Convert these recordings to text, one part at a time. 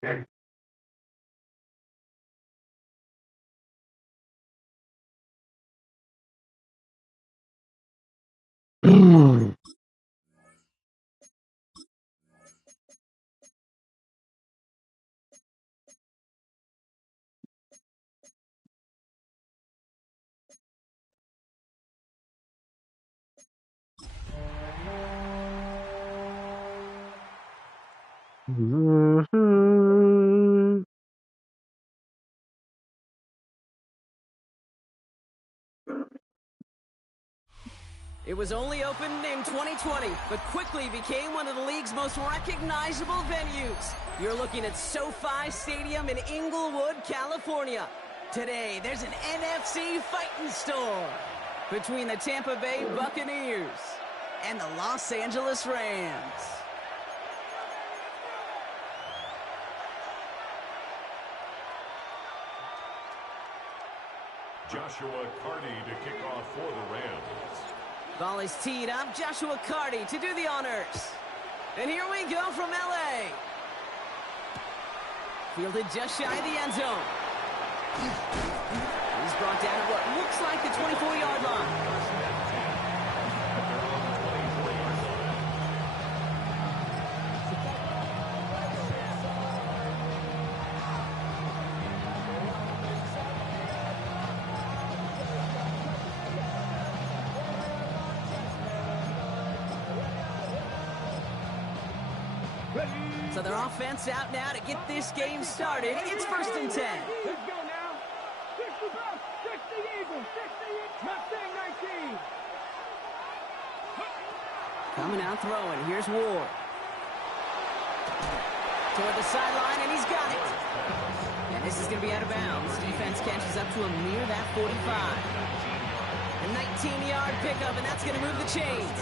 It was only opened in 2020, but quickly became one of the league's most recognizable venues. You're looking at SoFi Stadium in Inglewood, California. Today, there's an NFC fighting store between the Tampa Bay Buccaneers and the Los Angeles Rams. Joshua Carty to kick off for the Rams. Ball is teed up. Joshua Carty to do the honors. And here we go from L.A. Fielded just shy of the end zone. He's brought down at what looks like the 24-yard line. So their offense out now to get this game started. It's 1st and 10. Let's go now. 60 Bucks, 60 Eagles, 60 Mustang 19. Coming out throwing. Here's Ward. Toward the sideline, and he's got it. And this is going to be out of bounds. Defense catches up to him near that 45. A 19-yard pickup, and that's going to move the chains.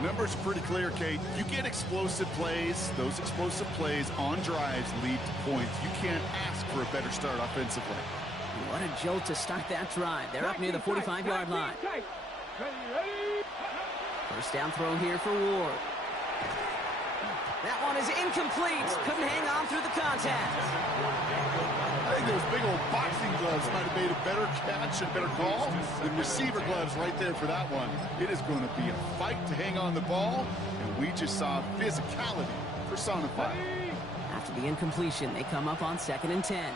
The numbers are pretty clear, Kate. You get explosive plays. Those explosive plays on drives lead to points. You can't ask for a better start offensively. What a jolt to start that drive. They're up near the 45-yard line. First down throw here for Ward. That one is incomplete. Couldn't hang on through the contact. I think those big old boxing gloves might have made a better catch and a better call than receiver gloves right there for that one. It is going to be a fight to hang on the ball, and we just saw physicality personified. After the incompletion, they come up on 2nd and 10.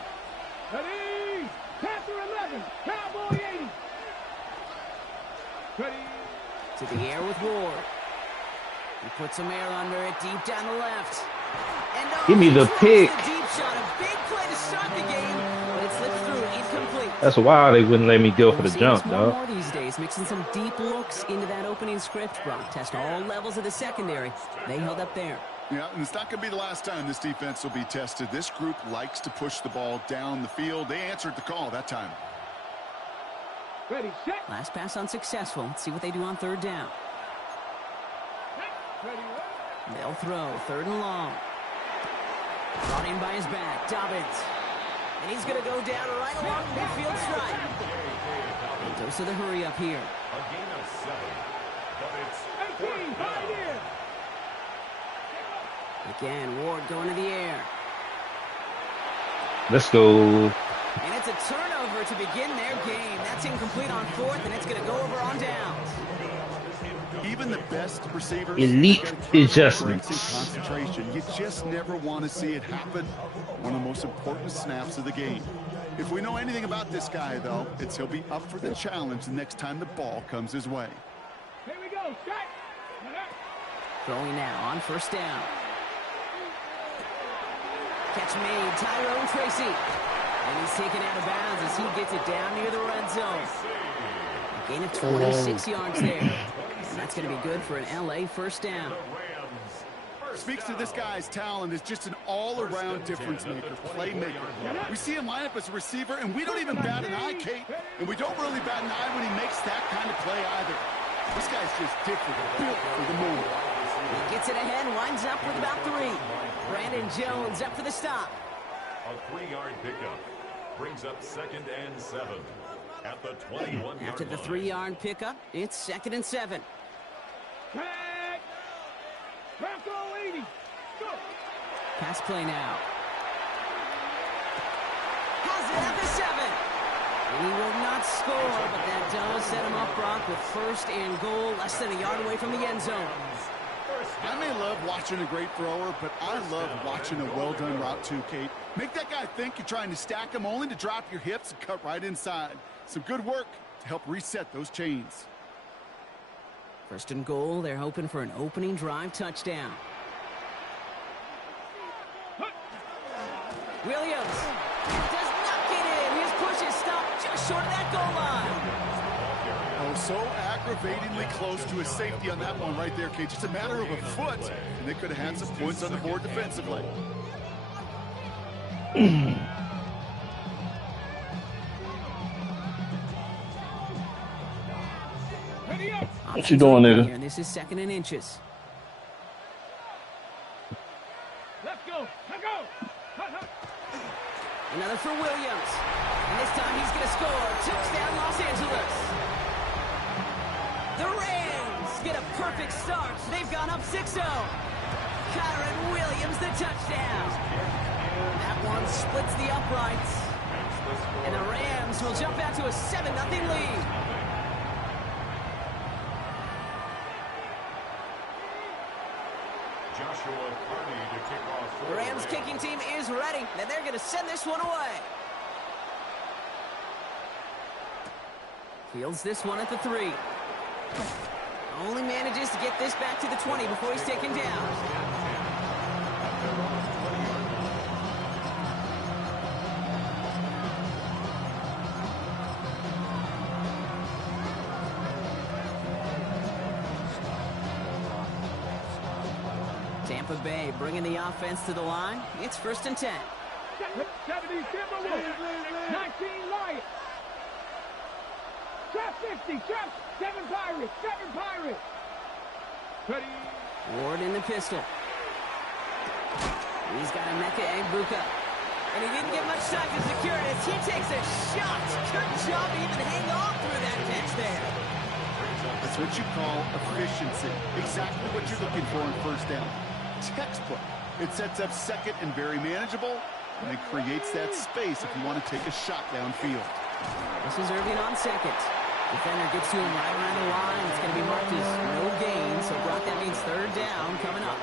Ready, Panther 11, Cowboy 80. Ready. To the air with Ward. He puts some air under it, deep down the left. And give me the pick. The deep shot, a big play to start the game, but it slips through, incomplete. That's why they wouldn't let me go for the jump, though. dog. More these days, mixing some deep looks into that opening script. Brock test all levels of the secondary. They held up there. Yeah, and it's not going to be the last time this defense will be tested. This group likes to push the ball down the field. They answered the call that time. Ready, set. Last pass unsuccessful. Let's see what they do on 3rd down. Ready, they'll throw 3rd and long. Brought in by his back, Dobbins. And he's going to go down right along the midfield stripe. And goes to the hurry up here. A gain of 7, but it's 18, 5 in. Again, Ward going to the air. Let's go. And it's a turnover to begin their game. That's incomplete on 4th, and it's going to go over on downs. Even the best receivers, elite adjustments. Concentration. You just never want to see it happen. One of the most important snaps of the game. If we know anything about this guy, though, it's he'll be up for the challenge the next time the ball comes his way. Here we go, strike. Throwing now on 1st down. Catch made, Tyrone Tracy. And he's taken out of bounds as he gets it down near the red zone. A gain of 26 yards there. And that's going to be good for an LA 1st down. Speaks to this guy's talent as just an all-around difference maker, playmaker. We see him line up as a receiver, and we don't even bat an eye, Kate. And we don't really bat an eye when he makes that kind of play either. This guy's just different, built for the moment. He gets it ahead, winds up with about 3. Brandon Jones up for the stop. a 3-yard pickup. Brings up 2nd and 7 at the 21-yard line. After the 3-yard pickup, it's 2nd and 7. Tag. Bronco 80. Go. Pass play now. has it at the 7. And he will not score, but that does set him up, Brock, with first and goal, less than a yard away from the end zone. I may love watching a great thrower, but I love watching a well-done route too, Kate. Make that guy think you're trying to stack him only to drop your hips and cut right inside. Some good work to help reset those chains. First and goal, they're hoping for an opening drive touchdown. Williams does not get in. His push is stopped just short of that goal line. Oh, so aggravatingly close to a safety on that one right there, Kate. Just a matter of a foot, and they could have had some points on the board defensively. What you doing, nigga? And this is 2nd and inches. Let's go. Let's go. Another for Williams. And this time he's going to score. Touchdown, Los Angeles. The Rams get a perfect start. They've gone up 6-0. Kyron Williams, the touchdown. That one splits the uprights. And the Rams will jump out to a 7-0 lead. The Rams kicking team is ready, and they're going to send this one away. Fields this one at the 3. Only manages to get this back to the 20 before he's taken down. Tampa Bay bringing the offense to the line. It's 1st and 10. 70 Timberwolves. 19 Lions. Trap 50. Trap 7 Pirates. 7 Pirates. Ready. Ward in the pistol. He's got Emeka Egbuka. And he didn't get much time to secure it as he takes a shot. Good job to even hang on through that catch there. That's what you call efficiency. Exactly what you're looking for in 1st down. Textbook. It sets up 2nd and very manageable, and it creates that space if you want to take a shot downfield. This is Irving on 2nd. Defender gets to him right around the line. It's going to be marked as no gain, so Brock, that means 3rd down coming up.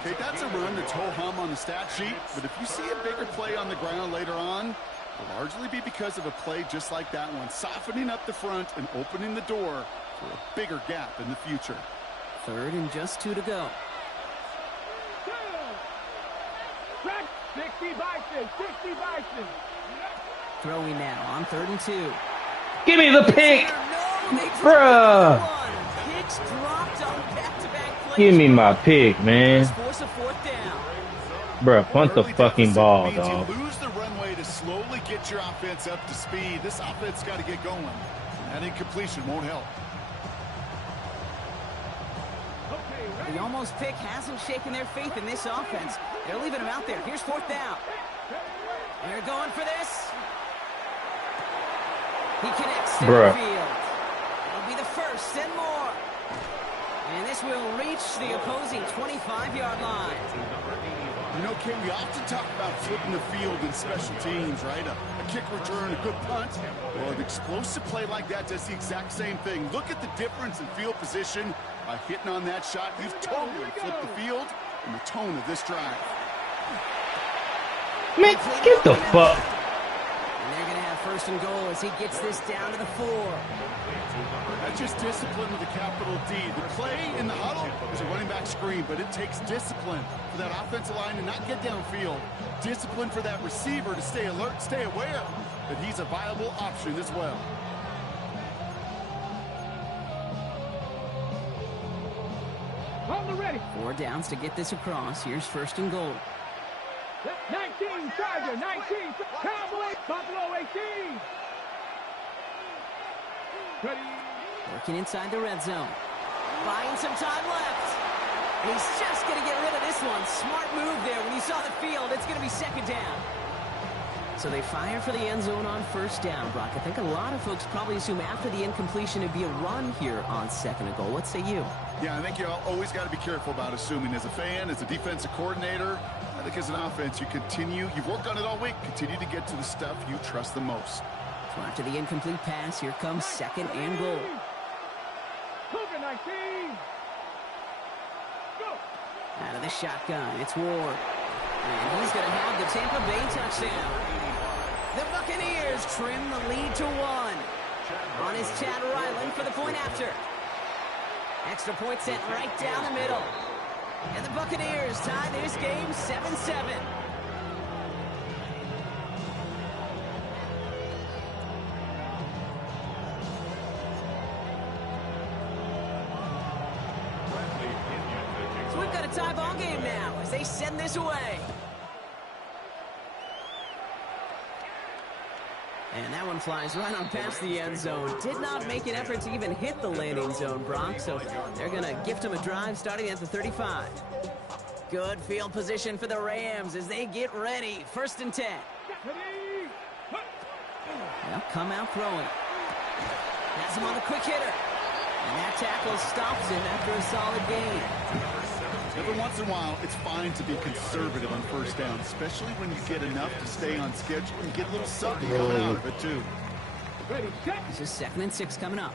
Okay, that's a run that's ho-hum on the stat sheet, but if you see a bigger play on the ground later on, it'll largely be because of a play just like that one, softening up the front and opening the door for a bigger gap in the future. 3rd and just 2 to go. Track 60 Bison. 60 Bison. Throwing now on 3rd and 2. Give me the pick, bruh. Picks dropped on back-to-back plays. Give me my pick, man. Force a 4th down. Bruh, punt the Early fucking deficit ball, means dog. You lose the runway to slowly get your offense up to speed. This offense got to get going. That incompletion won't help. The almost pick hasn't shaken their faith in this offense. They're leaving him out there. Here's 4th down. They're going for this. He connects to the field. It'll be the 1st and more. And this will reach the opposing 25-yard line. You know, Ken, we often talk about flipping the field in special teams, right? A kick return, a good punt. Well, an explosive play like that does the exact same thing. Look at the difference in field position. By hitting on that shot, you've totally flipped the field and the tone of this drive. Man, get the fuck. And they're going to have 1st and goal as he gets this down to the 4. That's just discipline with a capital D. The play in the huddle is a running back screen, but it takes discipline for that offensive line to not get downfield. Discipline for that receiver to stay alert, stay aware that he's a viable option as well. On the ready. 4 downs to get this across. Here's 1st and goal. 19 Charger. 19 Cowboys. Buffalo 18. Ready. Working inside the red zone. Buying some time left. And he's just going to get rid of this one. Smart move there. When you saw the field, it's going to be 2nd down. So they fire for the end zone on 1st down, Brock. I think a lot of folks probably assume after the incompletion it'd be a run here on 2nd and goal. What say you? Yeah, I think you always got to be careful about assuming. As a fan, as a defensive coordinator, I think as an offense, you've worked on it all week, continue to get to the stuff you trust the most. So after the incomplete pass, here comes 2nd and goal. Out of the shotgun, it's Ward. And he's going to have the Tampa Bay touchdown. The Buccaneers trim the lead to 1. On is Chad Ryland for the point after. Extra point sent right down the middle. And the Buccaneers tie this game 7-7. So we've got a tie ball game now as they send this away. And that one flies right on past the end zone. Did not make an effort to even hit the landing zone, Brock. So they're going to gift him a drive starting at the 35. Good field position for the Rams as they get ready. 1st and 10. They'll come out throwing. Has him on the quick hitter. And that tackle stops him after a solid gain. Every once in a while, it's fine to be conservative on 1st down, especially when you get enough to stay on schedule and get a little something coming out of it, too. This is 2nd and 6 coming up.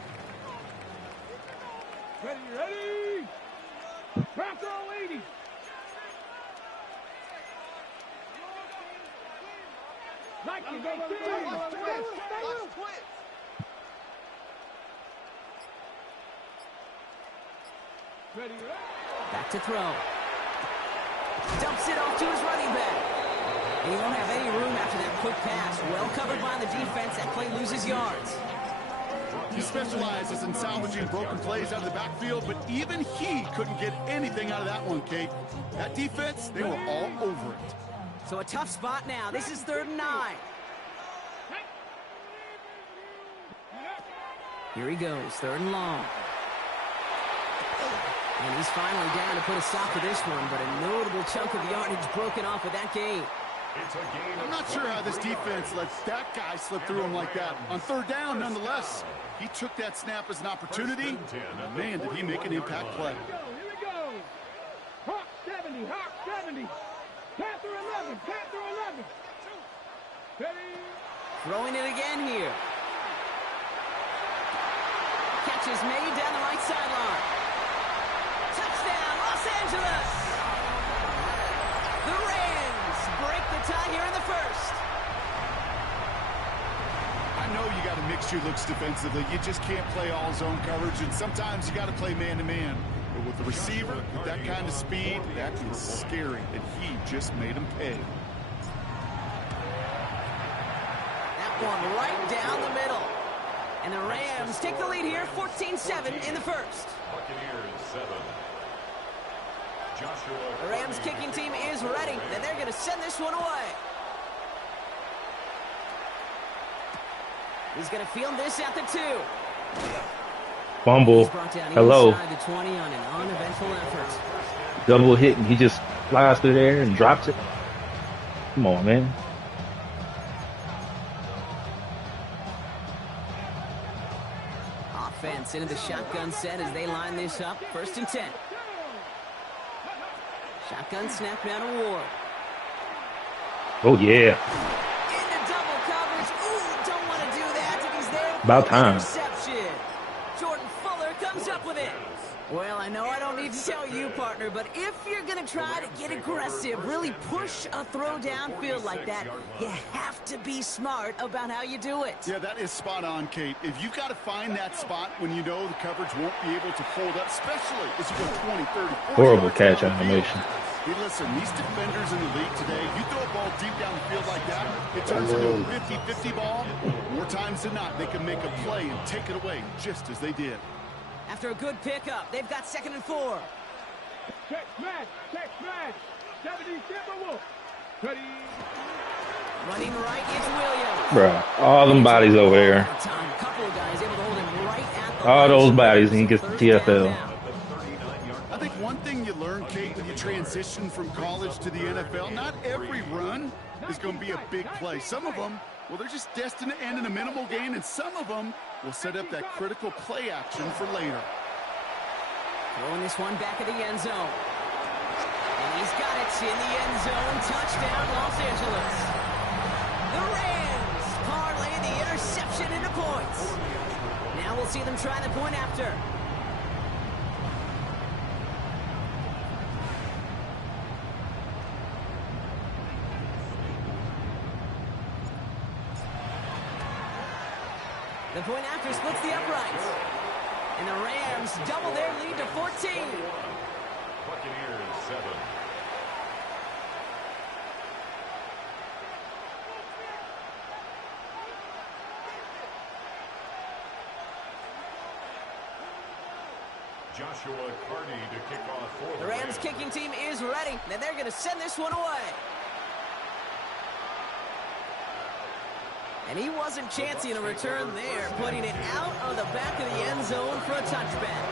Ready! Back row 80! Like you, Back to throw. Dumps it off to his running back. And he won't have any room after that quick pass. Well covered by the defense. That play loses yards. He specializes in salvaging broken plays out of the backfield, but even he couldn't get anything out of that one, Kate. That defense, they were all over it. So a tough spot now. This is 3rd and 9. Here he goes, 3rd and long. And he's finally down to put a stop to this one, but a notable chunk of yardage broken off with that gain. I'm not sure how this defense lets that guy slip through him like that. On 3rd down, nonetheless, he took that snap as an opportunity. Man, did he make an impact play. Here we go! Hawk 70, Hawk 70! Panther 11, Panther 11! Ready? Throwing it again here. Catch is made down the right sideline. Touchdown, Los Angeles! The Rams break the tie here in the 1st. I know you got to mix your looks defensively. You just can't play all zone coverage, and sometimes you got to play man-to-man. But with the receiver, with that kind of speed, that is scary, and he just made him pay. That one right down the middle. And the Rams take the lead here, 14-7 in the 1st. Buccaneers 7. The Rams kicking team is ready, and they're going to send this one away. He's going to field this at the 2. Fumble. Hello. The 20 on an uneventful effort. Double hit, and he just flies through there and drops it. Come on, man. Offense into the shotgun set as they line this up. 1st and 10. Shotgun snap down to Ward. Oh, yeah. Into double coverage. Ooh, don't want to do that. And he's there. About time. Interception. Jordan Fuller comes up with it. Well, I know I don't need to tell you, partner, but if you're going to try to get aggressive, really push a throw downfield like that, you have to be smart about how you do it. Yeah, that is spot on, Kate. If you've got to find that spot when you know the coverage won't be able to hold up, especially as you go 20, 30, 40 Horrible catch animation. Hey, listen, these defenders in the league today, you throw a ball deep down the field like that, it turns into a 50-50 ball. More times than not, they can make a play and take it away just as they did. After a good pickup, they've got 2nd and 4. Check smash! 70 Timberwolves! Ready? Running right, it's Williams. Bruh, all them bodies over there. Couple of guys able to hold him right at the All those bodies, and he gets the TFL. I think one thing you learn, Kate, when you transition from college to the NFL, not every run is going to be a big play. Some of them, well, they're just destined to end in a minimal gain, and some of them will set up that critical play action for later. Throwing this one back at the end zone. And he's got it in the end zone. Touchdown, Los Angeles. The Rams parlay the interception into points. Now we'll see them try the point after. The point after splits the uprights. And the Rams double their lead to 14. Buccaneers 7. Joshua Carney to kick off for The Rams kicking team is ready, and they're going to send this one away. And he wasn't chancing a return there, putting it out of the back of the end zone for a touchback.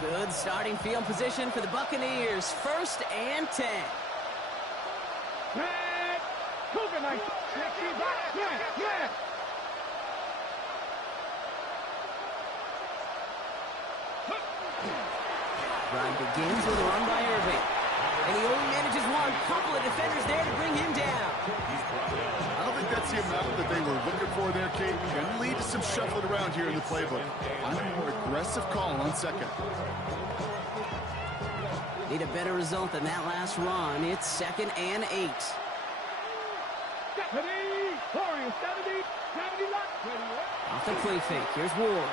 Good starting field position for the Buccaneers. 1st and 10. Run begins with a run by Irving. And he only manages one. Couple of defenders there to bring him down. I don't think that's the amount that they were looking for there, Kate. Going to lead to some shuffling around here in the playbook. Find a more aggressive call on second. Need a better result than that last run. It's 2nd and 8. Off the play fake. Here's Ward.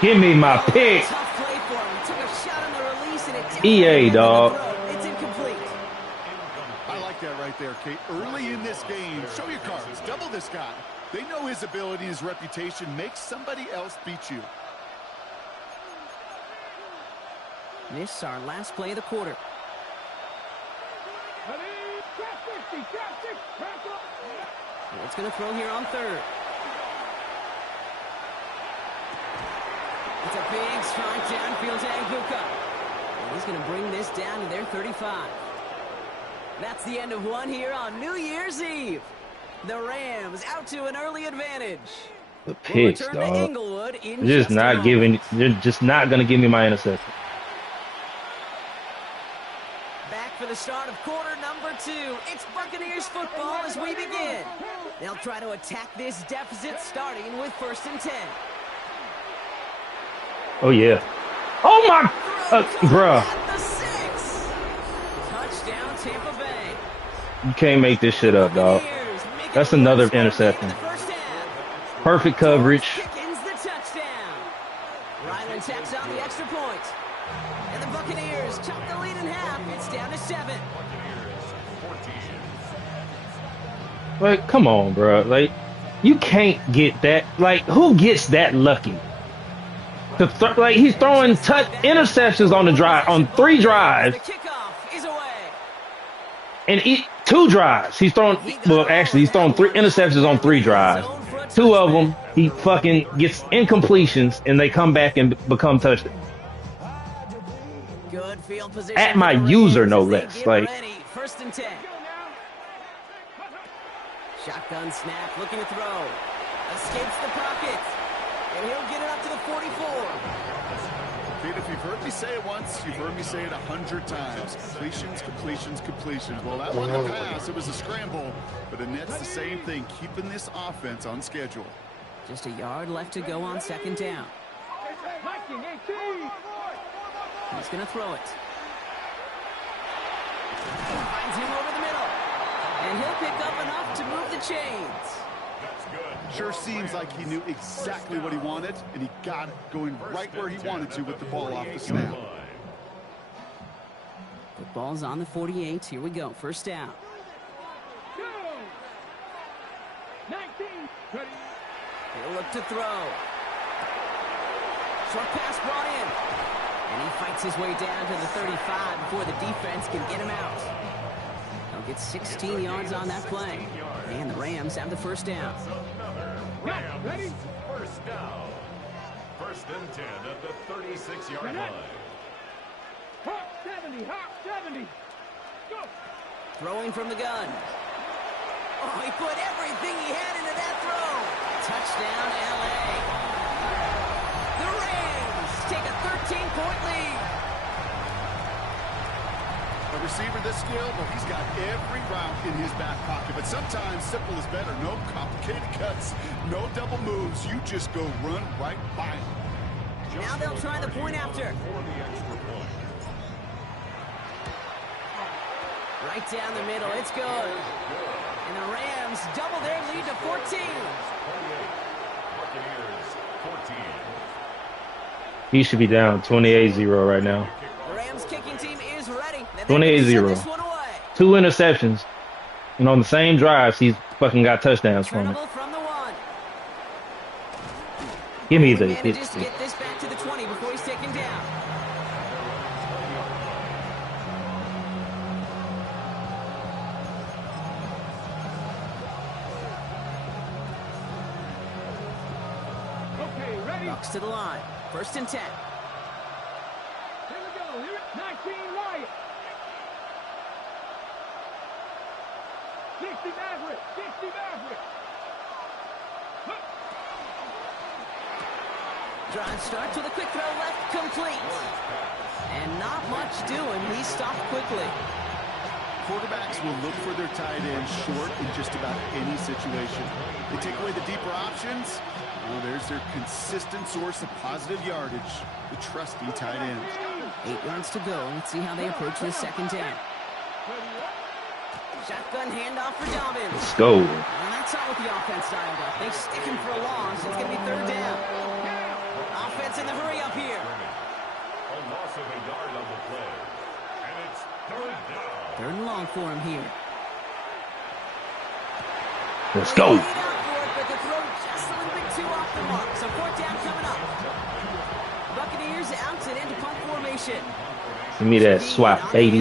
Give me my pick. Tough play for him. He took a shot on the release and it EA, dog. It's incomplete. I like that right there, Kate. Early in this game, show your cards. Double this guy. They know his ability, his reputation. Make somebody else beat you. This is our last play of the quarter. What's going to throw here on 3rd? It's a big strike downfield to Anguka. And he's going to bring this down to their 35. That's the end of one here on New Year's Eve. The Rams out to an early advantage. The picks, we'll dog. They're just not gonna give me my interception. Back for the start of quarter number 2. It's Buccaneers football as we begin. They'll try to attack this deficit starting with 1st and 10. Oh yeah. Oh my, bruh. At the 6. Touchdown Tampa Bay. You can't make this shit up, dog. That's another interception. Perfect coverage. Pickens the touchdown. Ryland tacks on the extra point. And the Buccaneers chop the lead in half. It's down to 7. Like, come on, bro. Like, you can't get that. Like, who gets that lucky? Like, he's throwing interceptions on the drive, on 3 drives. The kickoff is away. And 2 drives. He's thrown, well, actually, he's thrown 3 interceptions on 3 drives. 2 of them, he fucking gets incompletions, and they come back and become touchdowns. Good field position At my user, no less. Like, 1st and 10. Shotgun snap, looking to throw. Escapes the pocket. And he'll get it up to the 44. Kate, if you've heard me say it once, you've heard me say it 100 times. Completions, completions, completions. Well, that wasn't a pass. It was a scramble. But Annette's the same thing, keeping this offense on schedule. Just a yard left to go on 2nd down. He's going to throw it. Finds him over the middle. And he'll pick up enough to move the chains. Sure seems like he knew exactly what he wanted, and he got it going right where he wanted to with the ball off the snap. Football's on the 48. Here we go. 1st down. He'll look to throw. Short pass brought in. And he fights his way down to the 35 before the defense can get him out. He'll get 16 yards on that play. And the Rams have the 1st down. Rams, 1st down. 1st and 10 at the 36-yard line. Hawk 70, Hawk 70. Go. Throwing from the gun. Oh, he put everything he had into that throw. Touchdown, LA. The Rams take a 13-point lead. A receiver this skilled, well, he's got every route in his back pocket. But sometimes simple is better. No complicated cuts, no double moves. You just go run right by him. Now they'll try the point after. Right down the middle, it's good. And the Rams double their lead to 14. He should be down 28-0 right now. The Rams kicking team is ready. 28-0. 2 interceptions. And on the same drives, he's fucking got touchdowns from it. From the one. Give me the manages to get this back to the 20 before he's taken down. Okay, ready? Bucks to the line. 1st and 10. Here we go. Here it 19 Wyatt. 60 Maverick. 60 Maverick. Drive starts with a quick throw left, complete. And not much doing. He stopped quickly. Quarterbacks will look for their tight end short in just about any situation. They take away the deeper options. Well, there's their consistent source of positive yardage, the trusty tight ends. 8 yards to go. Let's see how they approach this 2nd down. Shotgun handoff for Dobbins. Let's go. Well, that's not what the offense dialed up. They stick him for a loss. It's going to be 3rd down. Offense in the hurry up here. A loss of a yard on the play. And it's 3rd down. 3rd and long for him here. Let's go. But the throw just a little bit too off the mark. So 4th down coming up. Buccaneers out and into punt formation. Give me that swap, baby.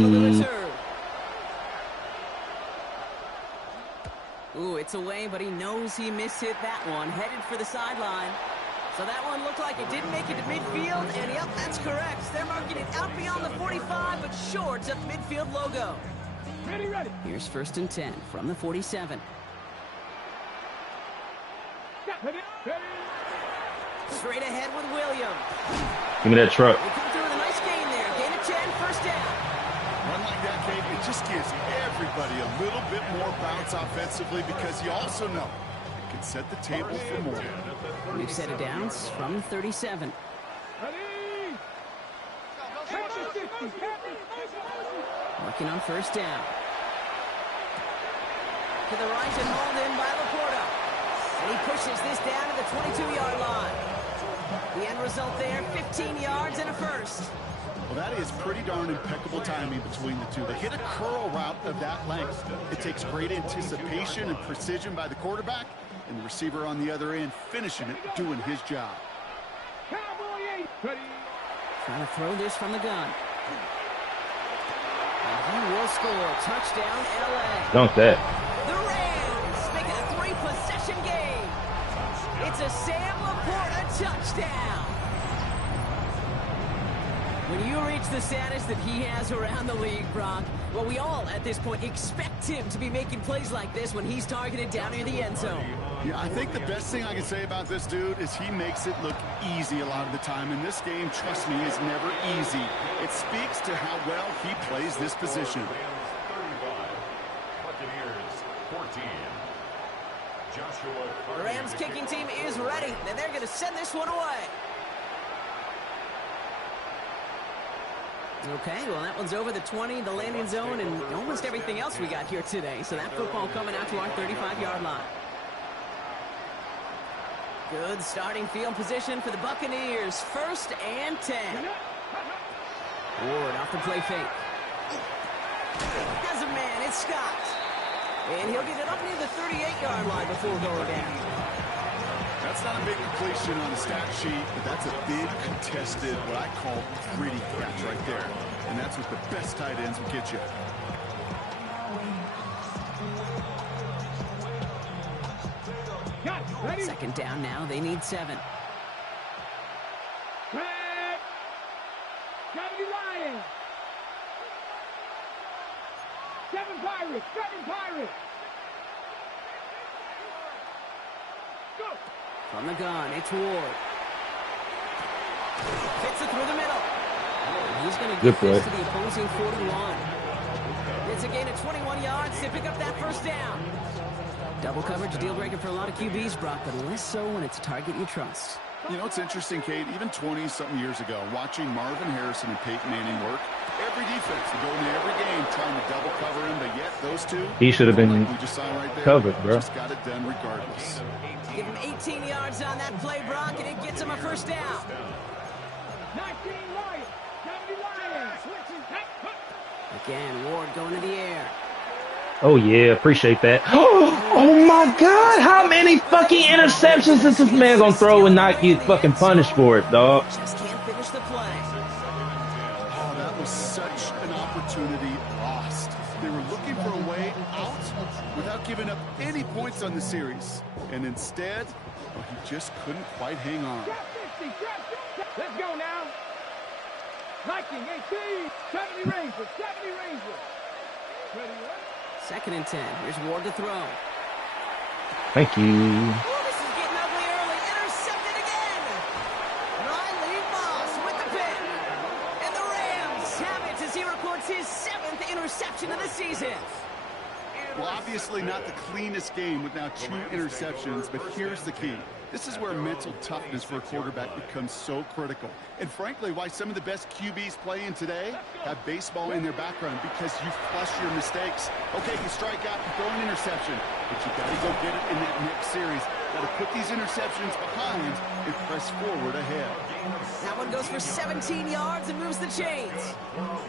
Ooh, it's away, but he knows he mishit that one. Headed for the sideline. So that one looked like it didn't make it to midfield, and yep, that's correct. They're marking it out beyond the 45, but short of the midfield logo. Ready, ready. Here's 1st and 10 from the 47. Ready, ready. Straight ahead with Williams. Give me that truck. They come through with a nice gain there. Gain of 10, 1st down. Run like that, Kate, it just gives everybody a little bit more bounce offensively because you also know it can set the table for more. New set of downs from 37. Ready. Captain 50. Captain 50. Working on 1st down. To the right and hauled in by Laporta. And he pushes this down to the 22-yard line. The end result there, 15 yards and a 1st. Well, that is pretty darn impeccable timing between the two. They hit a curl route of that length. It takes great anticipation and precision by the quarterback, and the receiver on the other end finishing it, doing his job. Cowboy 8. Ready. Trying to throw this from the gun. And he will score. Touchdown, LA. Dunk that. The Rams make it a 3-possession game. It's a Sam Laporta touchdown. When you reach the status that he has around the league, Brock, well, we all at this point expect him to be making plays like this when he's targeted down near the end zone. Yeah, I think the best thing I can say about this dude is he makes it look easy a lot of the time. And this game, trust me, is never easy. It speaks to how well he plays this position. 35. Buccaneers 14. Joshua. The Rams kicking team is ready, and they're going to send this one away. Okay, well, that one's over the 20, the landing zone, and almost everything else we got here today. So that football coming out to our 35-yard line. Good starting field position for the Buccaneers. 1st and 10. Ward off the play fake. Has a man, it's Scott. And he'll get it up near the 38-yard line before going down. That's not a big completion on the stat sheet, but that's a big contested, what I call gritty catch right there. And that's what the best tight ends will get you. Got it. Ready. 2nd down now. They need 7. Red. Gotta be lying. Seven Pirates. Seven Pirates. Go. From the gun, it's Ward. Fits it through the middle. He's going to get this to the opposing 41. It's a gain of 21 yards to pick up that first down. Double coverage, deal breaker for a lot of QBs, Brock, but less so when it's a target you trust. You know, it's interesting, Kate, even 20-something years ago, watching Marvin Harrison and Peyton Manning work, every defense would go into every game trying to double cover him, but yet those two, he should have been we just saw right there, covered, bro. Just got it done regardless. Give him 18 yards on that play, Brock, and it gets him a first down. 19 Lions. 70 Lions. Again, Ward going to the air. Oh, yeah, appreciate that. Oh, my God. How many fucking interceptions is this man going to throw and not get fucking punished for it, dog? Just can't finish the play. Oh, that was such an opportunity lost. They were looking for a way out without giving up any points on the series. And instead, well, he just couldn't quite hang on. Let's go now. Viking 18. 70 Rangers. 70 Rangers. Ready, right? 2nd and 10. Here's Ward to throw. Thank you. Oh, this is getting ugly early. Intercepted again. Riley Moss with the pin. And the Rams have it as he records his 7th interception of the season. Well, obviously not the cleanest game with now 2 interceptions, but here's the key. This is where mental toughness for a quarterback becomes so critical. And frankly, why some of the best QBs playing today have baseball in their background, because you flush your mistakes. Okay, you strike out, you throw an interception, but you got to go get it in that next series. Got to put these interceptions behind and press forward ahead. That one goes for 17 yards and moves the chains.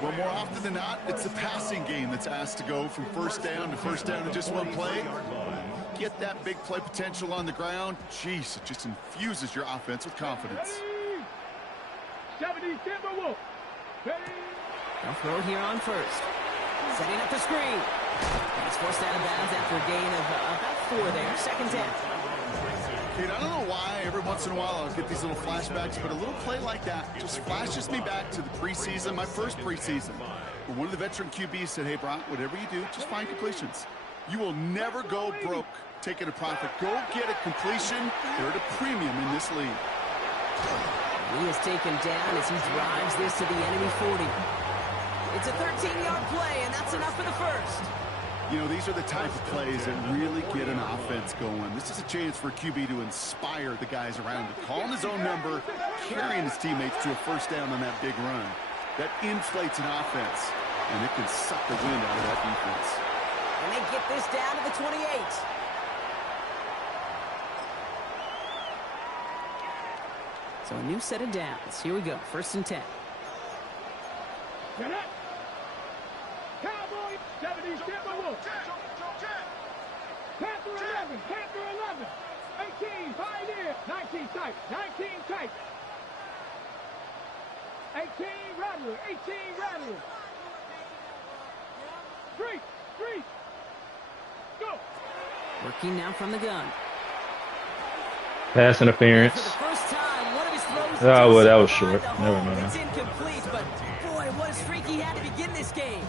Well, more often than not, it's the passing game that's asked to go from first down in just one play. Get that big play potential on the ground. Jeez, it just infuses your offense with confidence. 70 Timberwolves. They'll throw here on first. Setting up the screen. He's forced out of bounds after a gain of about 4 there. 2nd down. Kate, I don't know why every once in a while I'll get these little flashbacks, but a little play like that just flashes me back to the preseason, my first preseason. Where one of the veteran QBs said, hey, Brock, whatever you do, just find completions. You will never go broke taking a profit. Go get a completion. They're at a premium in this league. He is taken down as he drives this to the enemy 40. It's a 13-yard play, and that's enough for the first. You know, these are the type of plays that really get an offense going. This is a chance for a QB to inspire the guys around him. Calling his own number, carrying his teammates to a first down on that big run. That inflates an offense, and it can suck the wind out of that defense. And they get this down to the 28. So a new set of downs. Here we go. 1st and 10. Get up. Cowboys. 70 Timberwolves. Panther 11. Panther 11. 18 Pioneer. 19 tight. 19 tight. 18 Rattler. 18 Rattler. Street. Go. Working now from the gun. Pass interference. For the first time, one of his throws. Oh, well, that was short. Never mind. It's incomplete, but boy, what a streak he had to begin this game.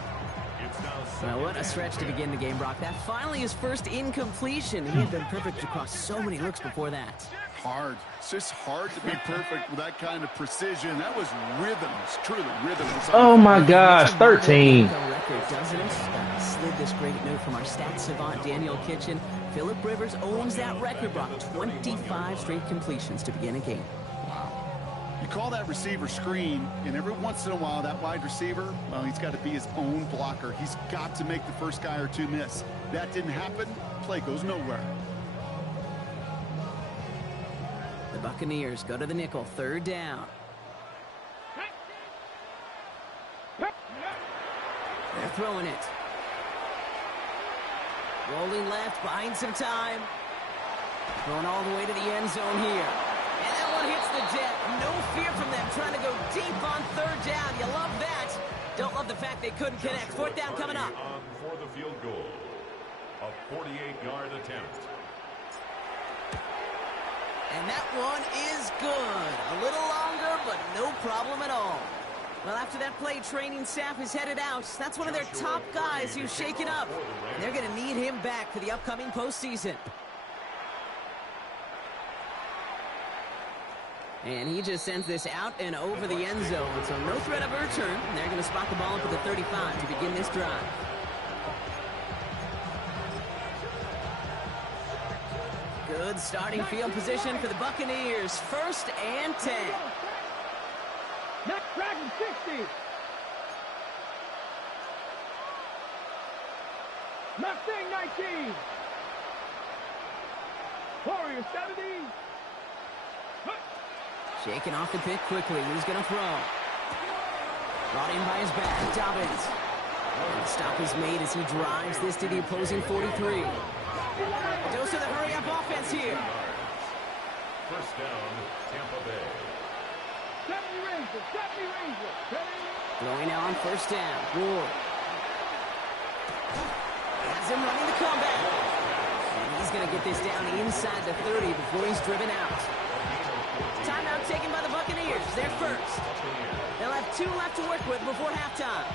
Well, what a stretch to begin the game, Brock. That finally his first incompletion. He had been perfect across so many looks before that. Hard. It's just hard to be perfect with that kind of precision. That was rhythm. It's truly rhythm. Oh, my gosh. 13. Record, doesn't it? Slid this great note from our stats savant, Daniel Kitchen. Phillip Rivers owns that record, Brock. 25 straight completions to begin a game. You call that receiver screen, and every once in a while, that wide receiver, well, he's got to be his own blocker. He's got to make the first guy or two miss. That didn't happen. Play goes nowhere. The Buccaneers go to the nickel. 3rd down. They're throwing it. Rolling left, buying some time. Going all the way to the end zone here. And that one hits the deck. No fear from them trying to go deep on 3rd down. You love that. Don't love the fact they couldn't connect. 4th down coming up. On for the field goal. A 48-yard attempt. And that one is good. A little longer, but no problem at all. Well, after that play, training staff is headed out. That's one of their top guys who's shaken up. And they're going to need him back for the upcoming postseason. And he just sends this out and over the end zone. So no threat of a return. And they're going to spot the ball up at the 35 to begin this drive. Good starting field position for the Buccaneers. 1st and 10. Dragon 60. Mustang 19. Warrior 70. Shaking off the pick quickly. Who's going to throw? Brought in by his back. Dobbins. And the stop is made as he drives this to the opposing 43. Dose of the hurry-up offense here. 1st down, Tampa Bay. 70 Ranger. Throwing now on 1st down. Ward. Has him running the comeback. And he's going to get this down inside the 30 before he's driven out. Timeout taken by the Buccaneers. They're first. They'll have 2 left to work with before halftime.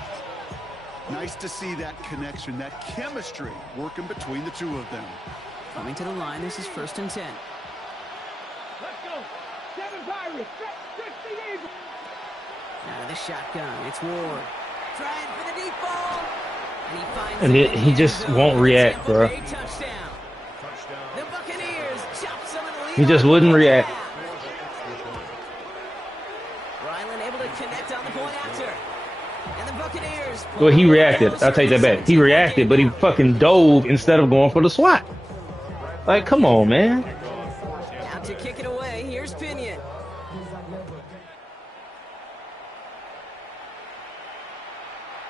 Nice to see that connection, that chemistry working between the two of them. Coming to the line, this is 1st and 10. Let's go. 7 Pirates. 60 Eagles. Out of the shotgun, it's Ward. Trying for the deep ball. And he finds And it he just won't react, bro. Touchdown. The Buccaneers chop some of the lead. He just wouldn't react. Ryland able to connect on the point after. And the Buccaneers. Well, he reacted. I'll take that back. He reacted, but he fucking dove instead of going for the swat. Like, come on, man. Out to kick it away. Here's Pinion.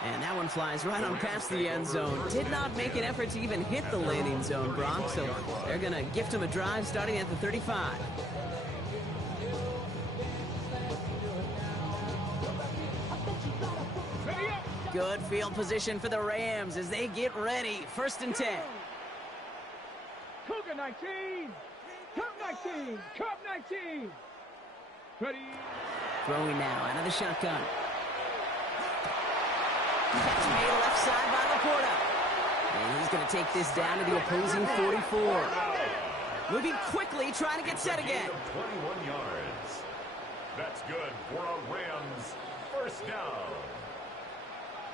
And that one flies right on past the end zone. Did not make an effort to even hit the landing zone, Brock. So they're going to gift him a drive starting at the 35. Good field position for the Rams as they get ready. 1st and 10. Cougar 19. Cup 19. Cup 19. Ready. Throwing now out of the shotgun. Catch made left side by Laporta. And he's going to take this down to the opposing 44. Moving quickly, trying to get set again. 21 yards. That's good for a Rams 1st down.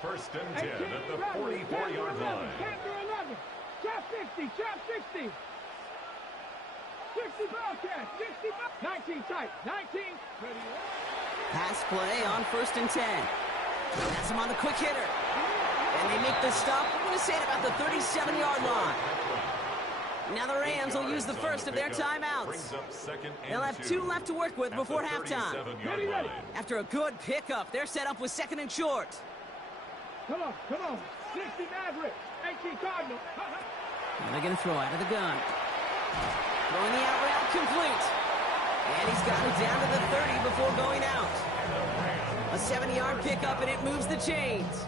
1st and 10 at the 44-yard line. Panther 11. Chop 60. Chop 60. 60 Bobcat. 60. 19 tight. 19. Ready. Pass play on 1st and 10. Has him on the quick hitter. And they make the stop. I'm going to say it about the 37-yard line. Now the Rams will use the first of their timeouts. They'll have 2 left to work with before halftime. After a good pickup, they're set up with 2nd and short. Come on, come on. 60 Maverick. 18 Cardinal. And they're going to throw out of the gun. Throwing the out route complete. And he's got it down to the 30 before going out. A 70-yard pickup, and it moves the chains.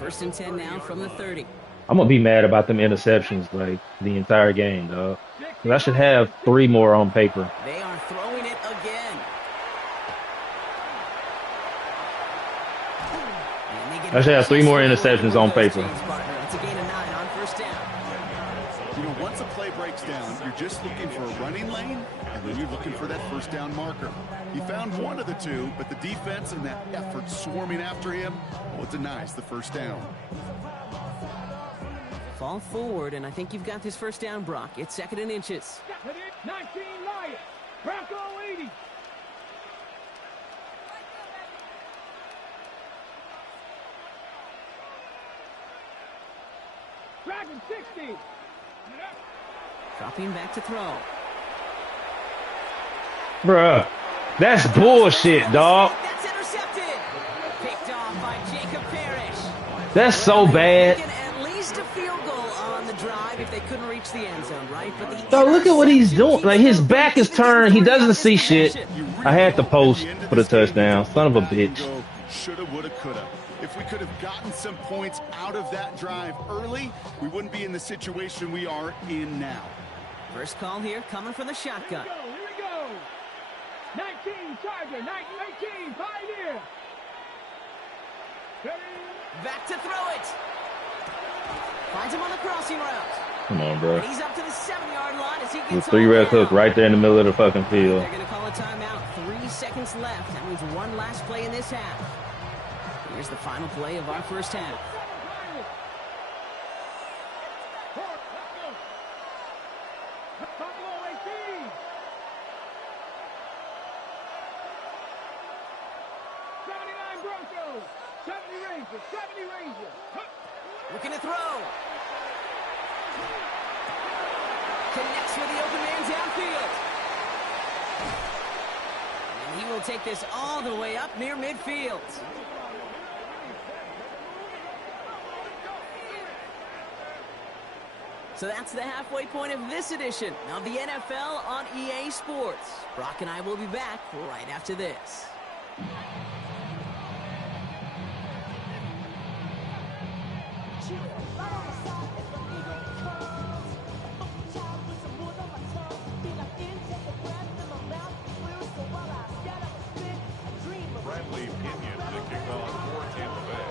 1st and 10 now from the 30. I'm going to be mad about them interceptions, like, the entire game, dog. 'Cause I should have 3 more on paper. They are throwing it again. I should have 3 more interceptions on paper. It's a gain of 9 on 1st down. You know, once a play breaks down, you're just looking for a running lane, and then you're looking for that 1st down marker. He found one of the 2, but the defense and that effort swarming after him, well, it denies the 1st down. Fall forward, and I think you've got this 1st down, Brock. It's 2nd and inches. 19 Lions. Bronco 80. Dragon 60. Dropping back to throw. Bruh, that's bullshit, dog. That's intercepted. Picked off by Jacob Parrish. That's so bad. At least a field goal on the drive if they couldn't reach the end zone, right? But the Dog, look at what he's doing. Like, his back is turned. He doesn't see shit. I had to post for the touchdown. Son of a bitch. Shoulda, woulda, coulda. If we could have gotten some points out of that drive early, we wouldn't be in the situation we are in now. First call here coming from the shotgun. Here we go. 19 Charger, 1918, Pioneer. Back to throw it. Finds him on the crossing route. Come on, bro. And he's up to the 7-yard line as he The gets 3-red all hook down. right there in the middle of the fucking field. They're going to call a timeout. 3 seconds left. That means one last play in this half. Here's the final play of our first half. Buffalo 18. 79 Broncos. 70 Rangers. 70 Rangers. Looking to throw. Connects with the open man downfield. And he will take this all the way up near midfield. So that's the halfway point of this edition of the NFL on EA Sports. Brock and I will be back right after this. Bradley Pinion to kick off for Tampa Bay.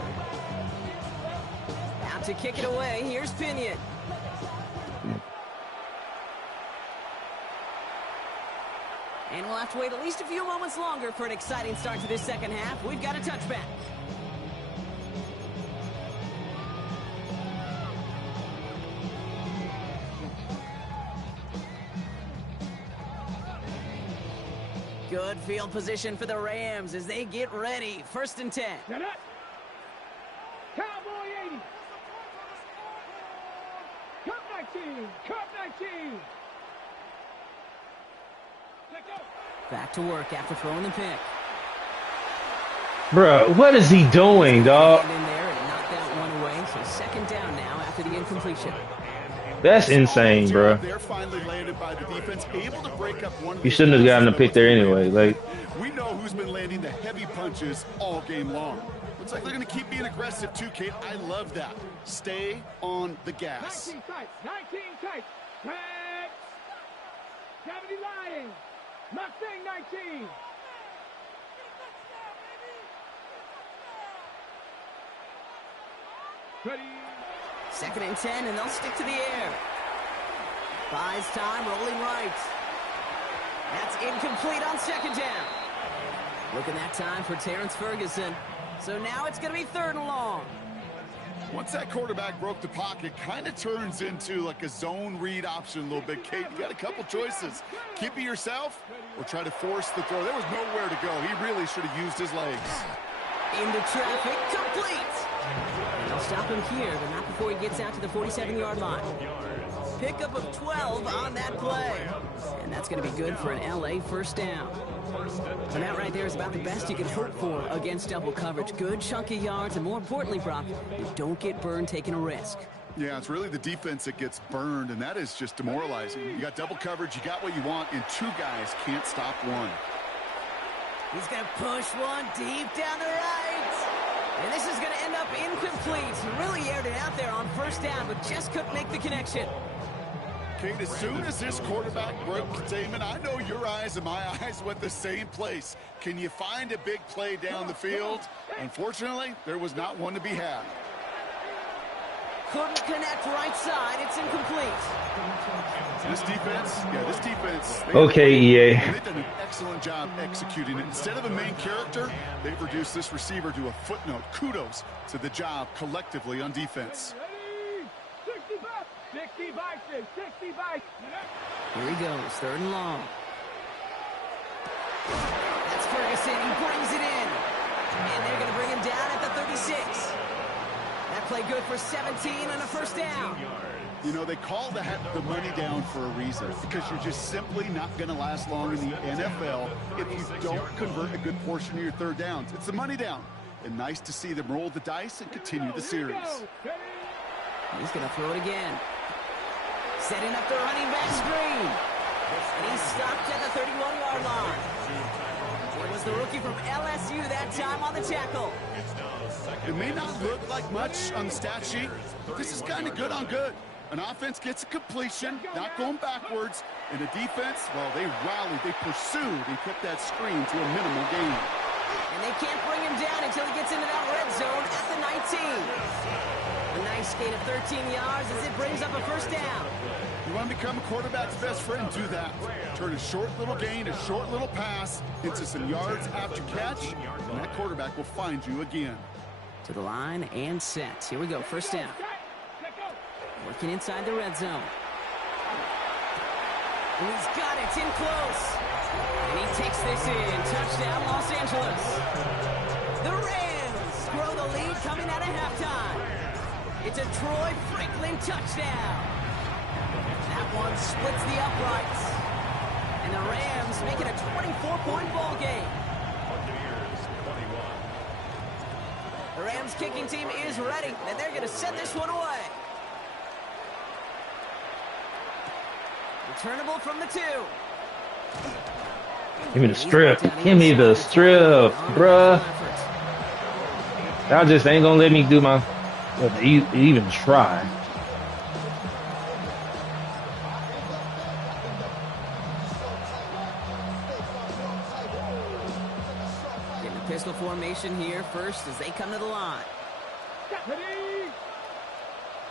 Out to kick it away. Here's Pinion. And we'll have to wait at least a few moments longer for an exciting start to this second half. We've got a touchback. Good field position for the Rams as they get ready. 1st and 10. Set up. Cowboy 80. Cup 19. Cup 19. Let go. Back to work after throwing the pick. Bro, what is he doing, dog? And in there and knocked that one away. So 2nd down now after the incompletion. That's insane, bro. They're finally landed by the defense, able to break up one. You shouldn't have gotten a pick there anyway. Like, we know who's been landing the heavy punches all game long. Looks like they're going to keep being aggressive too, Kate. I love that. Stay on the gas. 19 tight. 19 tight. Pass. 70 Lions. Mustang 19. Ready. 2nd and 10, and they'll stick to the air. Buys time, rolling right. That's incomplete on 2nd down. Looking that time for Terrence Ferguson. So now it's going to be 3rd and long. Once that quarterback broke the pocket, kind of turns into like a zone read option a little bit, Kate. You got a couple choices. Keep it yourself or try to force the throw. There was nowhere to go. He really should have used his legs. Into traffic, complete. And they'll stop him here, but not before he gets out to the 47-yard line. Pickup of 12 on that play. And that's going to be good for an LA 1st down. And that right there is about the best you can hope for against double coverage. Good chunk of yards, and more importantly, Brock, you don't get burned taking a risk. Yeah, it's really the defense that gets burned, and that is just demoralizing. You got double coverage, you got what you want, and 2 guys can't stop one. He's going to push one deep down the right. And this is going to end up incomplete. He really aired it out there on 1st down, but just couldn't make the connection. Kate, as soon as this quarterback broke containment, I know your eyes and my eyes went the same place. Can you find a big play down the field? Unfortunately, there was not one to be had. Couldn't connect right side. It's incomplete. This defense. okay, EA. They've done an excellent job executing it. Instead of a main character, they've reduced this receiver to a footnote. Kudos to the job collectively on defense. Ready. 60 bikes. 60 bikes. Here he goes, 3rd and long. That's Ferguson. He brings it in. And they're going to bring him down at the 36. That play good for 17 and a 1st down. You know, they call that the money down for a reason, because you're just simply not going to last long in the NFL if you don't convert a good portion of your 3rd downs. It's the money down. And nice to see them roll the dice and continue the series. He's going to throw it again. Setting up the running back screen. And he's stopped at the 31-yard line. It was the rookie from LSU that time on the tackle. It may not look like much on the stat sheet, but this is kind of good on good. An offense gets a completion, not going backwards. And a defense, well, they rallied, they pursued, and kept that screen to a minimal gain. And they can't bring him down until he gets into that red zone at the 19. A nice gain of 13 yards as it brings up a first down. You want to become a quarterback's best friend, do that. Turn a short little gain, a short little pass into some yards after catch, and that quarterback will find you again. To the line and set. Here we go, first down. Working inside the red zone. And he's got it, it's in close. And he takes this in. Touchdown, Los Angeles. The Rams grow the lead coming out of halftime. It's a Troy Franklin touchdown. That one splits the uprights. And the Rams make it a 24-point ball game. Buccaneers 21. The Rams kicking team is ready, and they're going to send this one away. Returnable from the 2. Give me the strip. Give me the strip, bruh. Y'all just ain't gonna let me do my even try. Getting a pistol formation here first as they come to the line. Ready?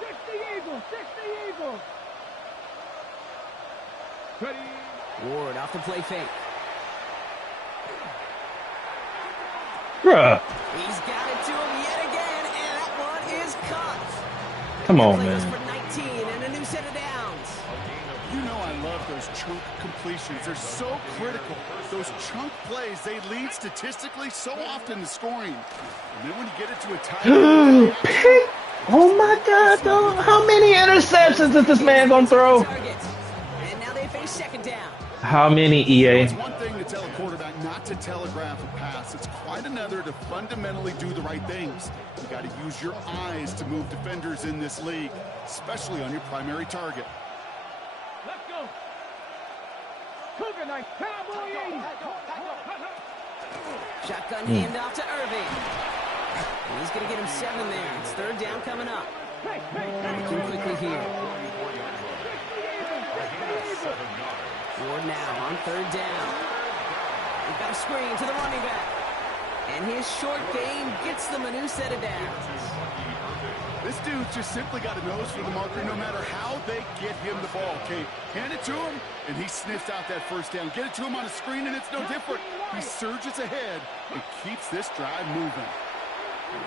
60 Eagles, 60 Eagles. Ready? Ward off the play fake. Bruh. He's got it to him yet again, and that one is caught. Come on, Plays man. for 19 and a new set of downs. You know I love those chunk completions. They're so critical. Those chunk plays, they lead statistically so often to scoring. And then when you get it to a tie, Pick. Oh my God, dog. How many interceptions is this man gonna throw? And now they face second down. How many, EA? it's one thing to tell a quarterback not to telegraph a pass. It's quite another to fundamentally do the right things. You got to use your eyes to move defenders in this league, especially on your primary target. Let's go. Cougar night, Cowboy 80. Shotgun handoff to Irving. And he's going to get him 7 there. It's third down coming up. Hey, hey, Working quickly here. Ward now on third down. We've got a screen to the running back. And his short game gets them a new set of downs. This dude's just simply got a nose for the marker no matter how they get him the ball. Okay, hand it to him, and he sniffs out that first down. Get it to him on a screen, and it's no different. He surges ahead and keeps this drive moving.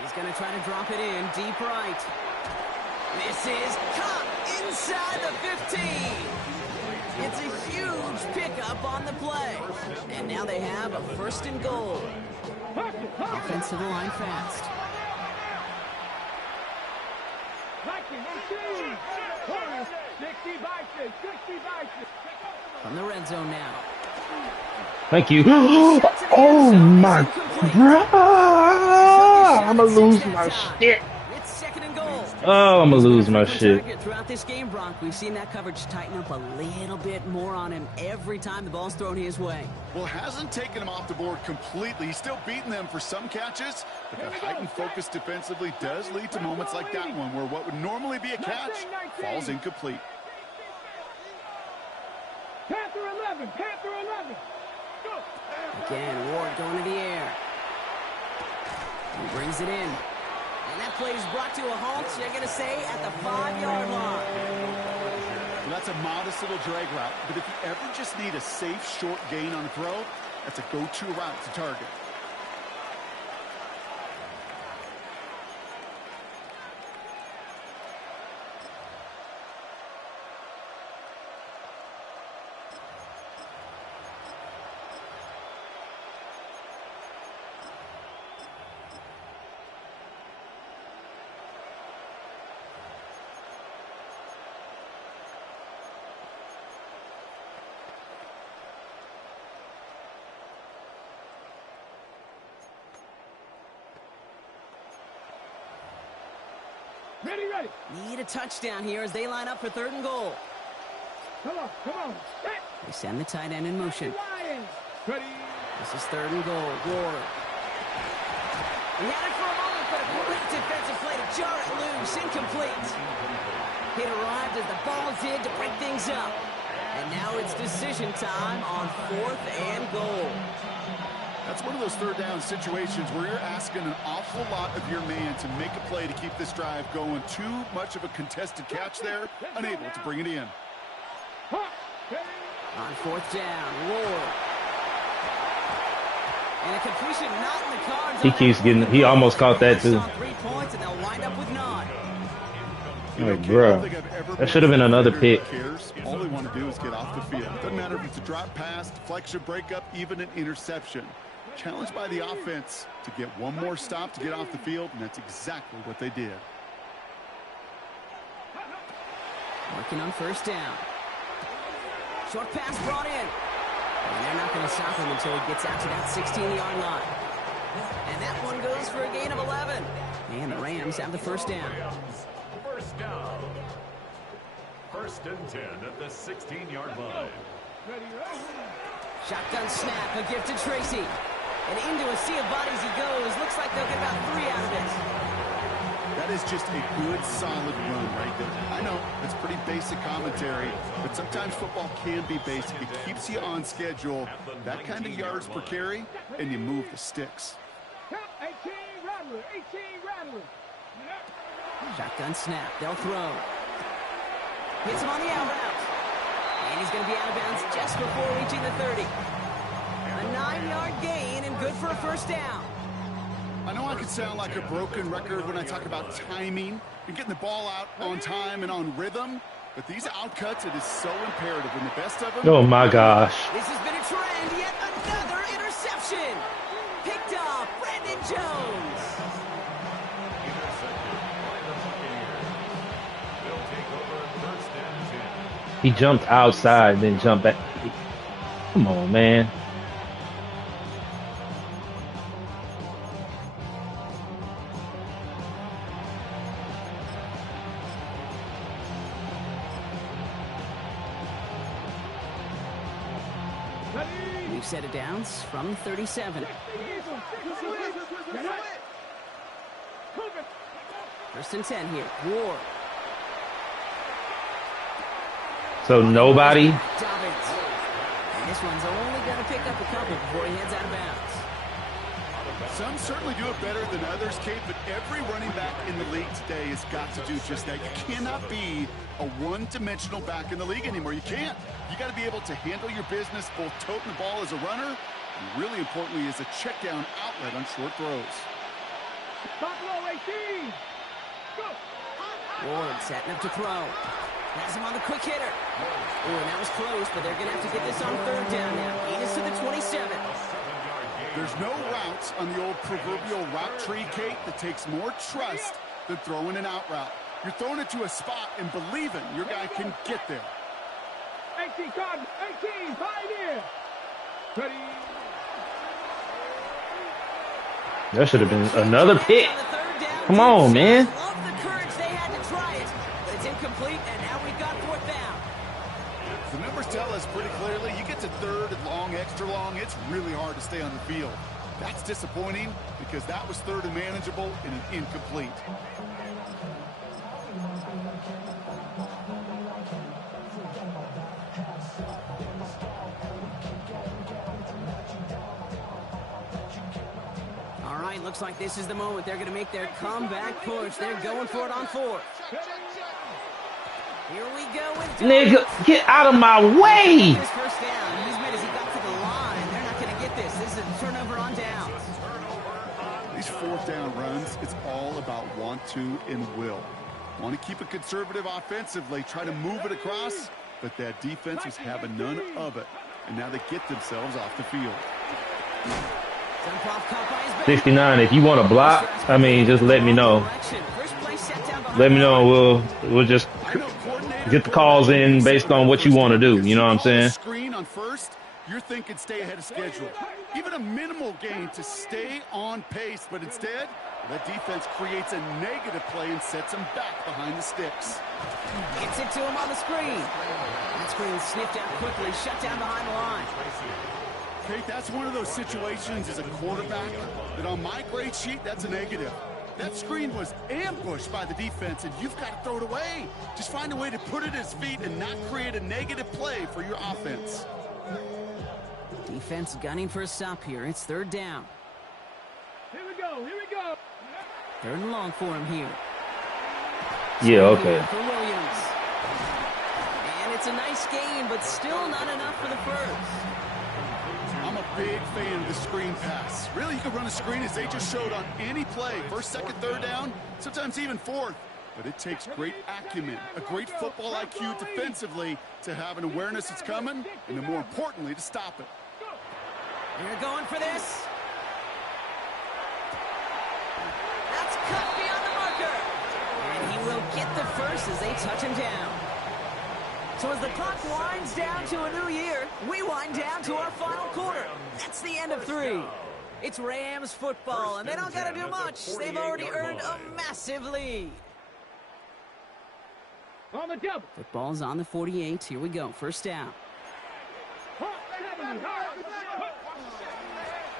He's going to try to drop it in deep right. This is caught inside the 15. It's a huge pickup on the play. And now they have a first and goal. Offense to the line fast. From the red zone now. Thank you. Oh my, bruh. I'm gonna lose my shit. It's second and goal. Oh, I'm gonna lose my shit. Throughout this game, Bronk, we've seen that coverage tighten up a little bit more on him every time the ball's thrown his way. Well, hasn't taken him off the board completely. He's still beating them for some catches, but that heightened focus defensively does lead to moments like that one where what would normally be a catch falls incomplete. Panther 11, Panther 11. Go. Again, Ward going to the air. He brings it in. And that play is brought to a halt, they're going to say, at the 5-yard line. Well, that's a modest little drag route, but if you ever just need a safe, short gain on a throw, that's a go-to route to target. Ready, ready. Need a touchdown here as they line up for third and goal. Come on, come on. Set. They send the tight end in motion. Lions. Ready. This is third and goal. Ward. He had it for a moment, but a great defensive play to jar it loose. Incomplete. It arrived as the ball did to break things up. And now it's decision time on 4th and goal. That's one of those third down situations where you're asking an awful lot of your man to make a play to keep this drive going. Too much of a contested catch there, unable to bring it in. On 4th down, Ward. And a completion not in the cards. He keeps getting, he almost caught that too. 3 points, and they'll wind up with 9. Like, bro, that should have been another pick. All they want to do is get off the field. Doesn't matter if it's a drop pass, deflection, breakup, even an interception. Challenged by the offense to get one more stop to get off the field, and that's exactly what they did. Working on 1st down. Short pass brought in. And they're not going to stop him until he gets out to that 16-yard line. And that one goes for a gain of 11. And the Rams have the 1st down. 1st down. 1st and 10 at the 16-yard line. Shotgun snap, a gift to Tracy. And into a sea of bodies he goes. Looks like they'll get about 3 out of this. That is just a good, solid run right there. I know, it's pretty basic commentary, but sometimes football can be basic. It keeps you on schedule. That kind of yards per carry, and you move the sticks. 18 Rattler, 18 Rattler. Shotgun snap, they'll throw. Hits him on the out route. And he's going to be out of bounds just before reaching the 30. A 9-yard gain and good for a 1st down. I know I could sound like a broken record when I talk about timing and getting the ball out on time and on rhythm, but these outcuts, it is so imperative. And the best of them... Oh, my gosh. This has been a trend. Yet another interception. Picked up Brandon Jones. Intercepted by the Buccaneers. They'll take over 1st and 10. He jumped outside, then jumped back. Come on, man. New set of downs from 37. 1st and 10 here. Ward. So nobody. Dobbins. And this one's only going to pick up a couple before he heads out of bounds. Some certainly do it better than others, Kate, but every running back in the league today has got to do just that. You cannot be a one-dimensional back in the league anymore. You can't. You got to be able to handle your business, both toting the ball as a runner, and really importantly as a check down outlet on short throws. Buffalo 18. Go. Ward setting up to throw. Has him on the quick hitter. Oh, and that was close, but they're going to have to get this on 3rd down now. Gain is to the 27. There's no routes on the old proverbial route tree, Kate, that takes more trust than throwing an out route. You're throwing it to a spot and believing your guy can get there. 18 Cardinals, 18 Pioneer. Ready. That should have been another pick. Come on, man. Love the courage they had to try it, but it's incomplete, and now we've got 4th down. The numbers tell us pretty clearly, you get to 3rd and long, extra long, it's really hard to stay on the field. That's disappointing because that was 3rd and manageable and an incomplete. All right, looks like this is the moment. They're going to make their comeback push. They're going for it on 4th. Here we go with Nigga, get out of my way. His 1st down. He's made as he got to the line. They're not going to get this. This is a turnover on downs. These 4th down runs, it's all about want to and will. Want to keep it conservative offensively, try to move it across, but that defense was having none of it. And now they get themselves off the field. 69, if you want to block, I mean, just let me know. Let me know. We'll just get the calls in based on what you want to do. You know what I'm saying? Screen on 1st, you're thinking stay ahead of schedule. Even a minimal gain to stay on pace, but instead, that defense creates a negative play and sets them back behind the sticks. Gets it to him on the screen. That screen sniffed out quickly, shut down behind the line. Kate, that's one of those situations as a quarterback that on my grade sheet, that's a negative. That screen was ambushed by the defense, and you've got to throw it away. Just find a way to put it at his feet and not create a negative play for your offense. Defense gunning for a stop here. It's third down. Here we go. Here we go. Third and long for him here. Yeah, okay. For Williams. And it's a nice game, but still not enough for the first. I'm a big fan of the screen pass. Really, you can run a screen as they just showed on any play. First, second, third down, sometimes even fourth. But it takes great acumen, a great football IQ defensively to have an awareness it's coming, and then more importantly, to stop it. They're going for this. That's cut beyond the marker. And he will get the first as they touch him down. So as the clock winds down to a new year, we wind down to our final quarter. That's the end of 3. It's Rams football, and they don't got to do much. They've already earned a massive lead. On the double. Football's on the 48. Here we go. First down.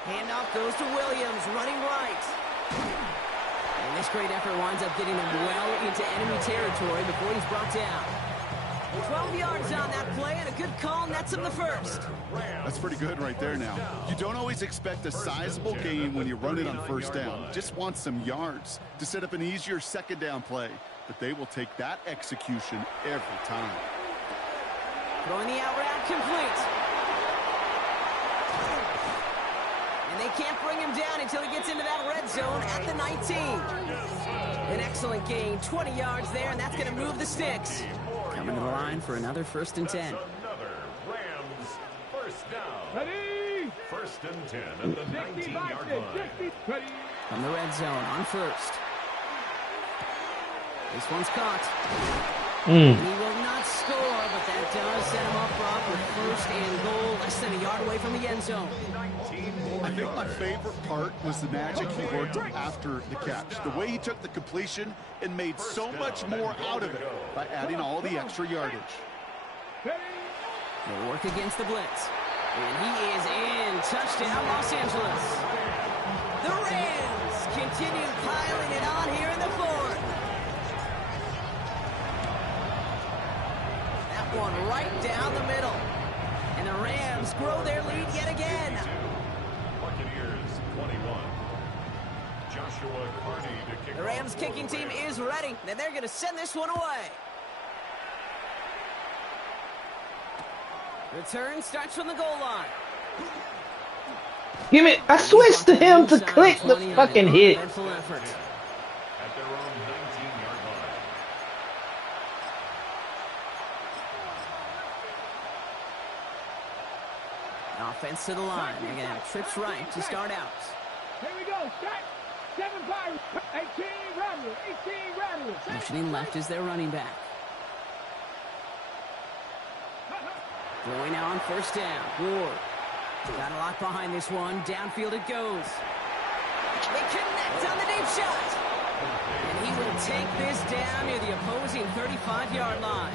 Handoff goes to Williams, running right. And this great effort winds up getting him well into enemy territory before he's brought down. 12 yards on that play, and a good call nets him the first. That's pretty good right there now. You don't always expect a sizable gain when you run it on first down. Just want some yards to set up an easier second down play. But they will take that execution every time. Throwing the out route complete. And they can't bring him down until he gets into that red zone at the 19. An excellent gain, 20 yards there, and that's going to move the sticks. Coming to the line for another 1st and 10. Another Rams first down. Ready. 1st and 10 at the 19-yard line. From the red zone on first. This one's caught. And he will not score, but that does set him up front with 1st and goal, less than a yard away from the end zone. I think my favorite part was the magic he worked after the catch. The way he took the completion and made so much more out of it by adding all the extra yardage. They'll work against the blitz. And he is in. Touchdown, Los Angeles. The Rams continue piling it on here in the 4th. That one right down the middle. And the Rams grow their lead yet again. Buccaneers 21. Joshua Carney to kick. The Rams kicking team is ready, and they're going to send this one away. Return starts from the goal line. Give it. I switched to him to click the fucking hit. Full effort. At their own 19-yard line. Offense to the line. They're going to have trips right to start out. Here we go. Start. 7 Pirates. 18 Rattlers. 18 Rattlers. Motioning left is their running back. Throwing out on first down. Ward. Got a lot behind this one. Downfield it goes. They connect on the deep shot. And he will take this down near the opposing 35-yard line.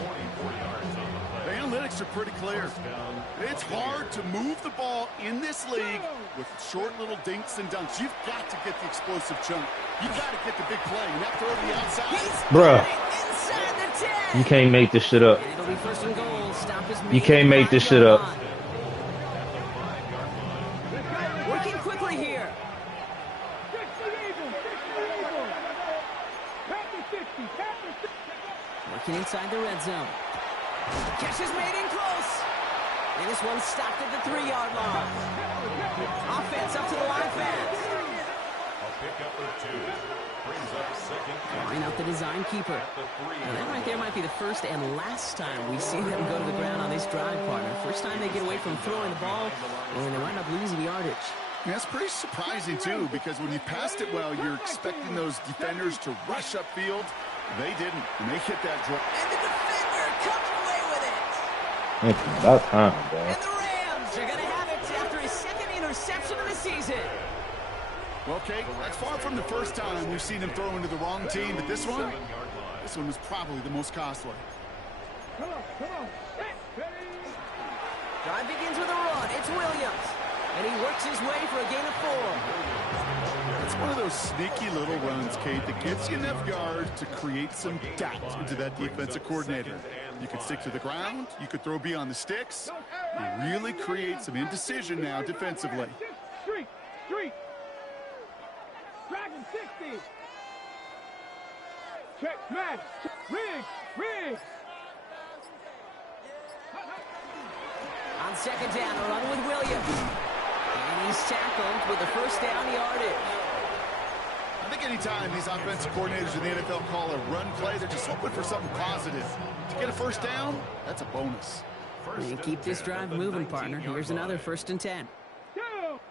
The analytics are pretty clear. It's hard to move the ball in this league with short little dinks and dunks. You've got to get the explosive chunk. You've got to get the big play. And that throw to the outside. Bruh. Inside the 10. You can't make this shit up. And it'll be 1st and goal. Stop is You can't make this shit up. Working quickly here. 60. Working inside the red zone. Catch is made in close. And this one's stopped at the 3-yard line. Offense up to the line fast. A pickup of 2. Brings up 2nd. Line out the design keeper. Now that right there might be the first and last time we see them go to the ground on this drive, partner. First time they get away from throwing the ball, and they wind up losing yardage. Yeah, that's pretty surprising, too, because when you passed it well, you're expecting those defenders to rush upfield. They didn't, and they hit that draw. And the defender comes away with it. It's about time, bro. And the Rams are going to have it after his 2nd interception of the season. Well, Kate, that's far from the first time we've seen him throw into the wrong team, but this one was probably the most costly. Come on. Drive begins with a run. It's Williams. And he works his way for a gain of 4. It's one of those sneaky little runs, Kate, that gets you enough yards to create some doubt into that defensive coordinator. You could stick to the ground. You could throw beyond the sticks. And really create some indecision now defensively. Street. Dragon 60. Check, smash. Rig. On second down, a run with Williams. And he's tackled with the first down yardage. I think anytime these offensive coordinators in the NFL call a run play, they're just hoping for something positive. To get a first down, that's a bonus. And keep this drive moving, partner. Here's another 1st and 10. Go.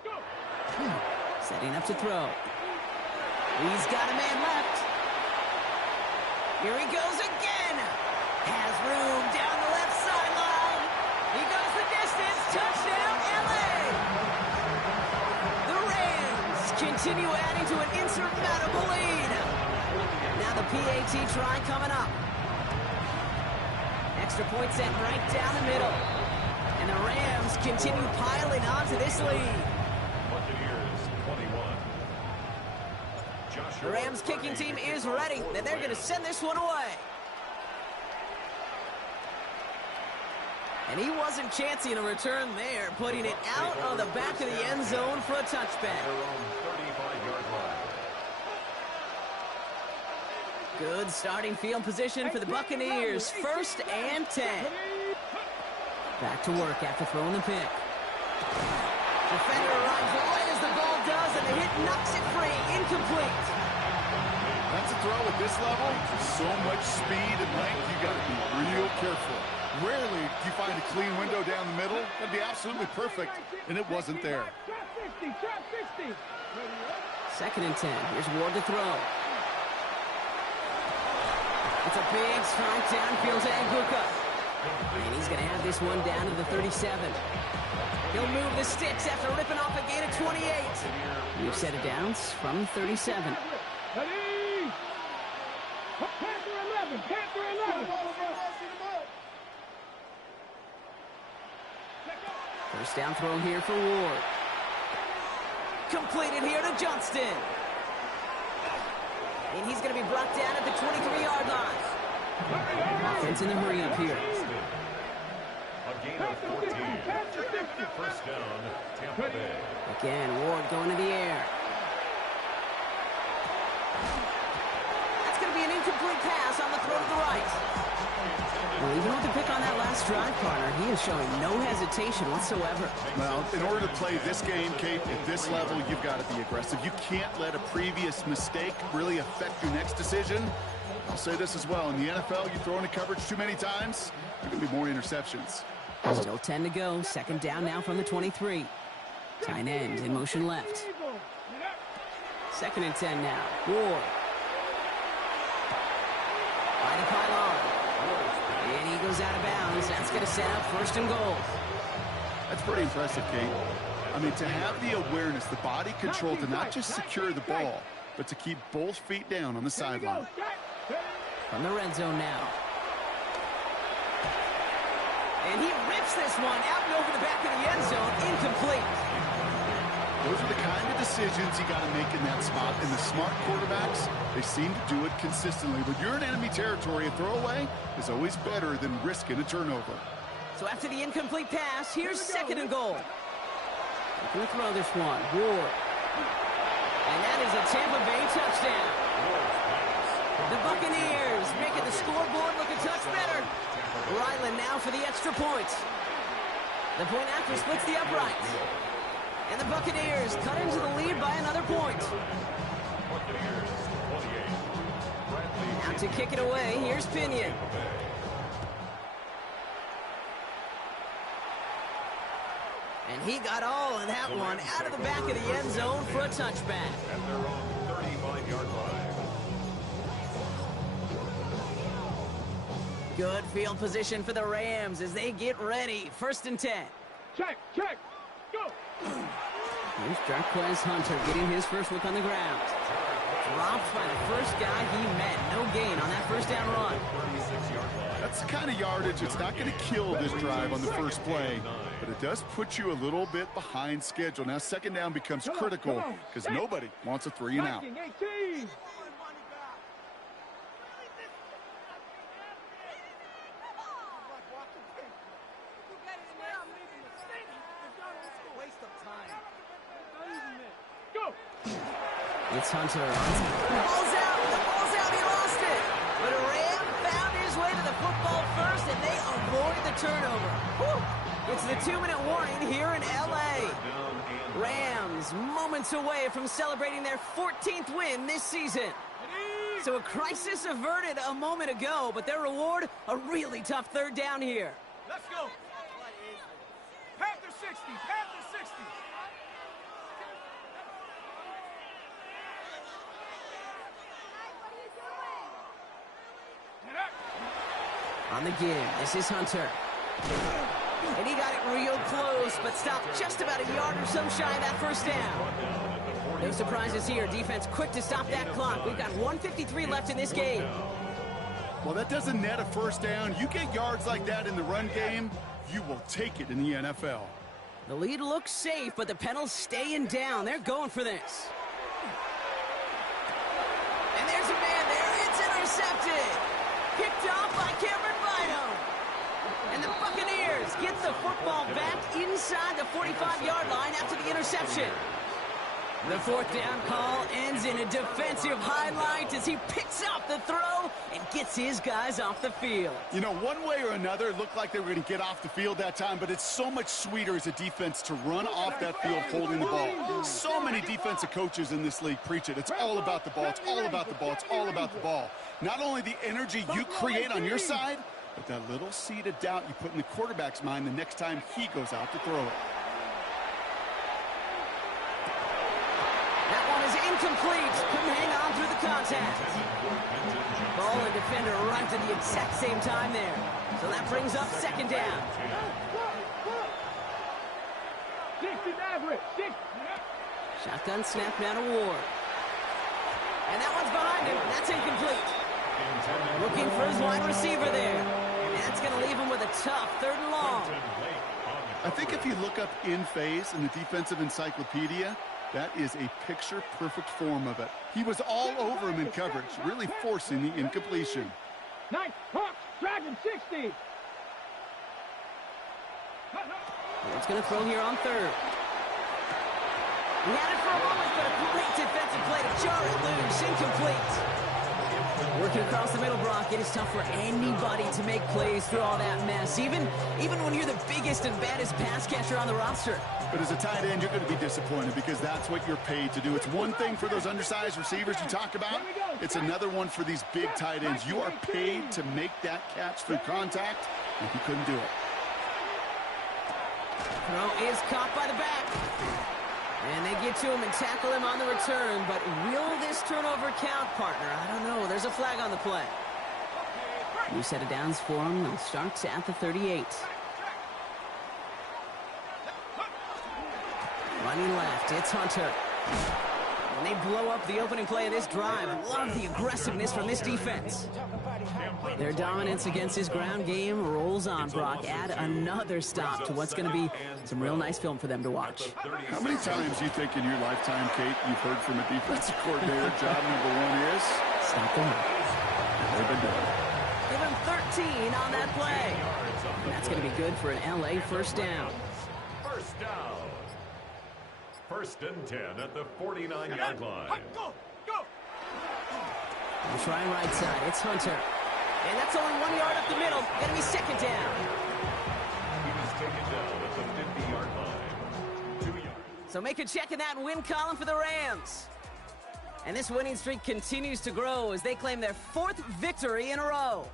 Setting up to throw. He's got a man left. Here he goes again. Has room down the left sideline. He goes the distance. Touchdown, LA. The Rams continue adding to an insurmountable lead. Now the PAT try coming up. Extra point sent right down the middle. And the Rams continue piling on to this lead. Buccaneers 21. The Rams kicking team is ready, and they're going to send this one away. And he wasn't chancing a return there, putting it out on the back of the end zone for a touchback. Good starting field position for the Buccaneers. 1st and 10. Back to work after throwing the pick. Defender arrives right as the ball does, and the hit knocks it free. Incomplete. That's a throw at this level. There's so much speed and length, you got to be real careful. Rarely do you find a clean window down the middle. That'd be absolutely perfect, and it wasn't there. Trap 60. 2nd and 10. Here's Ward to throw. It's a big strike downfield to Aguka. And he's going to have this one down to the 37. He'll move the sticks after ripping off a gain of 28. We've set it downs from the 37. Ready? Panther 11. First down throw here for Ward. Completed here to Johnston. And he's going to be brought down at the 23-yard line. Offense in the hurry up here. A gain of 14. First down, Tampa Bay. Again, Ward going to the air. That's going to be an incomplete pass on the throw to the right. Well, even with the pick on that last drive, partner, he is showing no hesitation whatsoever. Well, in order to play this game, Kate, at this level, you've got to be aggressive. You can't let a previous mistake really affect your next decision. I'll say this as well. In the NFL, you throw into coverage too many times, there are going to be more interceptions. Still 10 to go. 2nd down now from the 23. Tight end in motion left. 2nd and 10 now. Ward. By the pylon. And he goes out of bounds. That's going to set up 1st and goal. That's pretty impressive, Kate. I mean, to have the awareness, the body control to not just secure the ball, but to keep both feet down on the sideline. From the red zone now. And he rips this one out and over the back of the end zone. Incomplete. Those are the kind of decisions you got to make in that spot. And the smart quarterbacks, they seem to do it consistently. When you're in enemy territory, a throwaway is always better than risking a turnover. So after the incomplete pass, here's 2nd and goal. Going to throw this one. Ward. And that is a Tampa Bay touchdown. The Buccaneers making the scoreboard look a touch better. Ryland now for the extra point. The point after splits the uprights. And the Buccaneers cut into the lead by another point. Now to kick it away, here's Pinion. And he got all of that one out of the back of the end zone for a touchback. At their own 35-yard line. Good field position for the Rams as they get ready. 1st and 10. Check. Go. Here's Jarquez Hunter getting his first look on the ground. Dropped by the first guy he met. No gain on that first down run. That's the kind of yardage. It's not going to kill this drive on the first play, but it does put you a little bit behind schedule. Now second down becomes critical because nobody wants a 3 and out. 18. It's Hunter. The ball's out. The ball's out. He lost it. But a Ram found his way to the football first, and they avoid the turnover. Whew. It's the 2-minute warning here in L.A. Rams moments away from celebrating their 14th win this season. So a crisis averted a moment ago, but their reward, a really tough third down here. Let's go. Panther 60. Panther 60. On the give, this is Hunter. And he got it real close, but stopped just about a yard or so shy of that first down. No surprises here. Defense quick to stop that clock. We've got 1:53 left in this game. Well, that doesn't net a first down. You get yards like that in the run game, you will take it in the NFL. The lead looks safe, but the Penals staying down. They're going for this. And there's a man there. It's intercepted. Picked off by Cameron Bynum. And the Buccaneers get the football back inside the 45-yard line after the interception. The fourth down call ends in a defensive highlight as he picks up the throw and gets his guys off the field. You know, one way or another, it looked like they were going to get off the field that time, but it's so much sweeter as a defense to run off that field holding the ball. So many defensive coaches in this league preach it. It's all about the ball. It's all about the ball. It's all about the ball. Not only the energy you create on your side, but that little seed of doubt you put in the quarterback's mind the next time he goes out to throw it. That one is incomplete. Couldn't hang on through the contact. Ball and defender arrived at the exact same time there. So that brings up second down. 60 average. 60. Shotgun snap now to Ward. And that one's behind him. That's incomplete. Looking for his wide receiver there. And that's going to leave him with a tough third and long. I think if you look up in phase in the defensive encyclopedia, that is a picture-perfect form of it. He was all over him in coverage, really forcing the incompletion. Nice. Hawks. Dragon 60. It's going to throw here on third. He had it for a moment, but a great defensive play to jar it loose. Incomplete. Working across the middle, Brock, it is tough for anybody to make plays through all that mess, even when you're the biggest and baddest pass catcher on the roster. But as a tight end, you're going to be disappointed because that's what you're paid to do. It's one thing for those undersized receivers you talk about. It's another one for these big tight ends. You are paid to make that catch through contact, and he couldn't do it. Throw is caught by the back. And they get to him and tackle him on the return. But will this turnover count, partner? I don't know. There's a flag on the play. New set of downs for him. It starts at the 38. Running left, it's Hunter. And they blow up the opening play of this drive. Love the aggressiveness from this defense. Their dominance against his ground game rolls on, Brock. Add another stop to what's going to be some real nice film for them to watch. How many times do you think in your lifetime, Kate, you've heard from a defensive coordinator, job number one is? Stop the run. They've been done. Give him 13 on that play. And that's going to be good for an LA first down. First down. First and 10 at the 49-yard line. Go. Go. We'll try right side. It's Hunter. And that's only 1 yard up the middle. Going to be second down. He was taken down at the 50-yard line. 2 yards. So make a check in that win column for the Rams. And this winning streak continues to grow as they claim their 4th victory in a row.